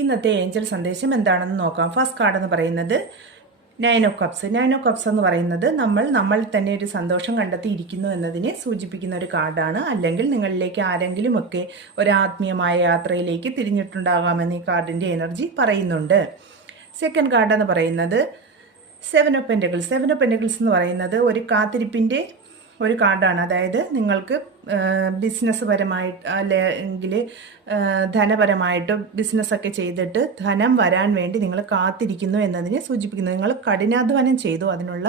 ഇന്നത്തെ ഏഞ്ചൽ സന്ദേശം എന്താണെന്ന് നോക്കാം. ഫസ്റ്റ് കാർഡ് എന്ന് പറയുന്നത് 9 ഓഫ് കപ്സ്. 9 ഓഫ് കപ്സ് എന്ന് പറയുന്നത് നമ്മൾ തന്നെ ഒരു സന്തോഷം കണ്ടെത്തിയിരിക്കുന്നു എന്നതിനെ സൂചിപ്പിക്കുന്ന ഒരു കാർഡാണ്. അല്ലെങ്കിൽ നിങ്ങളിലേക്ക് ആരെങ്കിലും ഒക്കെ ഒരു ആത്മീയമായ യാത്രയിലേക്ക് തിരിഞ്ഞിട്ടുണ്ടാകാമെന്ന് ഈ കാർഡിന്റെ എനർജി പറയുന്നുണ്ട്. സെക്കൻഡ് കാർഡ് എന്ന് പറയുന്നത് 7 ഓഫ് പെന്റക്കിൾസ്. 7 ഓഫ് പെന്റക്കിൾസ് എന്ന് പറയുന്നത് ഒരു കാത്തിരിപ്പിന്റെ ഒരു കാർഡാണ്. അതായത് നിങ്ങൾക്ക് ബിസിനസ് പരമായിട്ട് അല്ലെങ്കിൽ ധനപരമായിട്ട് ബിസിനസ്സൊക്കെ ചെയ്തിട്ട് ധനം വരാൻ വേണ്ടി നിങ്ങൾ കാത്തിരിക്കുന്നു എന്നതിനെ സൂചിപ്പിക്കുന്നു. നിങ്ങൾ കഠിനാധ്വാനം ചെയ്തു, അതിനുള്ള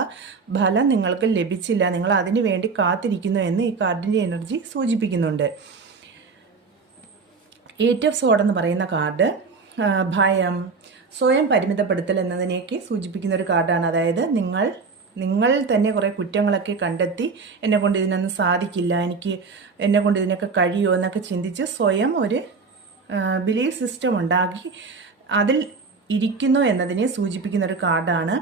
ഫലം നിങ്ങൾക്ക് ലഭിച്ചില്ല, നിങ്ങൾ അതിനു വേണ്ടി കാത്തിരിക്കുന്നു എന്ന് ഈ കാർഡിൻ്റെ എനർജി സൂചിപ്പിക്കുന്നുണ്ട്. 8 ഓഫ് സോഡ് എന്ന് പറയുന്ന കാർഡ് ഭയം, സ്വയം പരിമിതപ്പെടുത്തൽ എന്നതിനെയൊക്കെ സൂചിപ്പിക്കുന്ന ഒരു കാർഡാണ്. അതായത് നിങ്ങൾ തന്നെ കുറേ കുറ്റങ്ങളൊക്കെ കണ്ടെത്തി എന്നെക്കൊണ്ട് ഇതിനൊന്നും സാധിക്കില്ല, എന്നെക്കൊണ്ട് ഇതിനൊക്കെ കഴിയുമോ എന്നൊക്കെ ചിന്തിച്ച് സ്വയം ഒരു ബിലീഫ് സിസ്റ്റം ഉണ്ടാക്കി അതിൽ ഇരിക്കുന്നു എന്നതിനെ സൂചിപ്പിക്കുന്ന ഒരു കാർഡാണ്.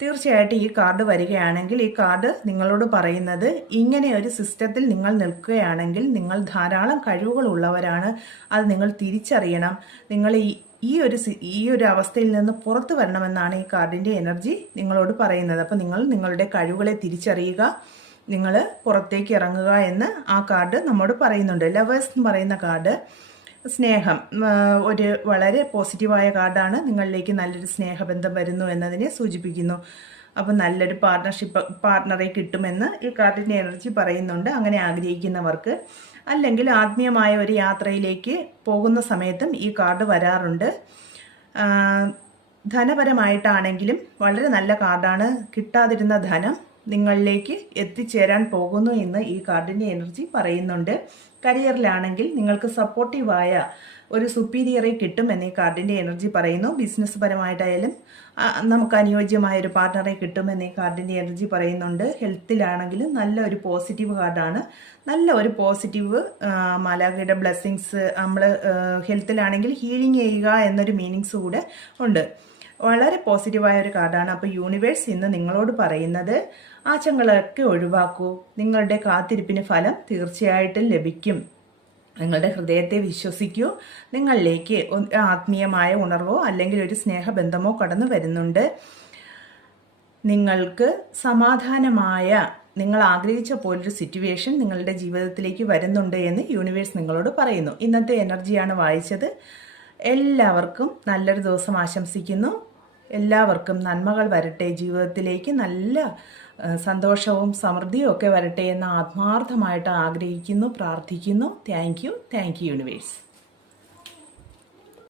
തീർച്ചയായിട്ടും ഈ കാർഡ് വരികയാണെങ്കിൽ ഈ കാർഡ് നിങ്ങളോട് പറയുന്നത് ഇങ്ങനെ ഒരു സിസ്റ്റത്തിൽ നിങ്ങൾ നിൽക്കുകയാണെങ്കിൽ നിങ്ങൾ ധാരാളം കഴിവുകളുള്ളവരാണ്, അത് നിങ്ങൾ തിരിച്ചറിയണം, നിങ്ങൾ ഈ ഒരു അവസ്ഥയിൽ നിന്ന് പുറത്തു വരണമെന്നാണ് ഈ കാർഡിൻ്റെ എനർജി നിങ്ങളോട് പറയുന്നത്. അപ്പോൾ നിങ്ങൾ നിങ്ങളുടെ കഴിവുകളെ തിരിച്ചറിയുക, നിങ്ങൾ പുറത്തേക്ക് ഇറങ്ങുക എന്ന് ആ കാർഡ് നമ്മോട് പറയുന്നുണ്ട്. ലവേഴ്സ് എന്ന് പറയുന്ന കാർഡ് സ്നേഹം, ഒരു വളരെ പോസിറ്റീവായ കാർഡാണ്. നിങ്ങളിലേക്ക് നല്ലൊരു സ്നേഹബന്ധം വരുന്നു എന്നതിനെ സൂചിപ്പിക്കുന്നു. അപ്പം നല്ലൊരു പാർട്ട്ണറെ കിട്ടുമെന്ന് ഈ കാർഡിൻ്റെ എനർജി പറയുന്നുണ്ട്. അങ്ങനെ ആഗ്രഹിക്കുന്നവർക്ക് അല്ലെങ്കിൽ ആത്മീയമായ ഒരു യാത്രയിലേക്ക് പോകുന്ന സമയത്തും ഈ കാർഡ് വരാറുണ്ട്. ധനപരമായിട്ടാണെങ്കിലും വളരെ നല്ല കാർഡാണ്. കിട്ടാതിരുന്ന ധനം നിങ്ങളിലേക്ക് എത്തിച്ചേരാൻ പോകുന്നു എന്ന് ഈ കാർഡിൻ്റെ എനർജി പറയുന്നുണ്ട്. കരിയറിലാണെങ്കിൽ നിങ്ങൾക്ക് സപ്പോർട്ടീവായ ഒരു സുപ്പീരിയറെ കിട്ടുമെന്ന് ഈ കാർഡിൻ്റെ എനർജി പറയുന്നു. ബിസിനസ് പരമായിട്ടായാലും നമുക്ക് അനുയോജ്യമായ ഒരു പാർട്ട്ണറെ കിട്ടുമെന്ന് ഈ കാർഡിൻ്റെ എനർജി പറയുന്നുണ്ട്. ഹെൽത്തിലാണെങ്കിലും നല്ല ഒരു പോസിറ്റീവ് കാർഡാണ്. നല്ല ഒരു പോസിറ്റീവ് മാലാഖയുടെ ബ്ലെസ്സിങ്സ്, നമ്മൾ ഹെൽത്തിലാണെങ്കിൽ ഹീലിംഗ് ചെയ്യുക എന്നൊരു മീനിങ്സ് കൂടെ ഉണ്ട്. വളരെ പോസിറ്റീവായ ഒരു കാർഡാണ്. അപ്പോൾ യൂണിവേഴ്സ് ഇന്ന് നിങ്ങളോട് പറയുന്നത് ആശങ്കകളൊക്കെ ഒഴിവാക്കൂ, നിങ്ങളുടെ കാത്തിരിപ്പിന് ഫലം തീർച്ചയായിട്ടും ലഭിക്കും. നിങ്ങളുടെ ഹൃദയത്തെ വിശ്വസിക്കൂ, നിങ്ങളിലേക്ക് ആത്മീയമായ ഉണർവോ അല്ലെങ്കിൽ ഒരു സ്നേഹബന്ധമോ കടന്നു വരുന്നുണ്ട്. നിങ്ങൾക്ക് സമാധാനമായ, നിങ്ങൾ ആഗ്രഹിച്ച പോലൊരു സിറ്റുവേഷൻ നിങ്ങളുടെ ജീവിതത്തിലേക്ക് വരുന്നുണ്ട് എന്ന് യൂണിവേഴ്സ് നിങ്ങളോട് പറയുന്നു. ഇന്നത്തെ എനർജിയാണ് വായിച്ചത്. എല്ലാവർക്കും നല്ലൊരു ദിവസം ആശംസിക്കുന്നു. എല്ലാവർക്കും നന്മകൾ വരട്ടെ, ജീവിതത്തിലേക്ക് നല്ല സന്തോഷവും സമൃദ്ധിയും ഒക്കെ വരട്ടെ എന്ന് ആത്മാർത്ഥമായിട്ട് ആഗ്രഹിക്കുന്നു, പ്രാർത്ഥിക്കുന്നു. Thank you universe.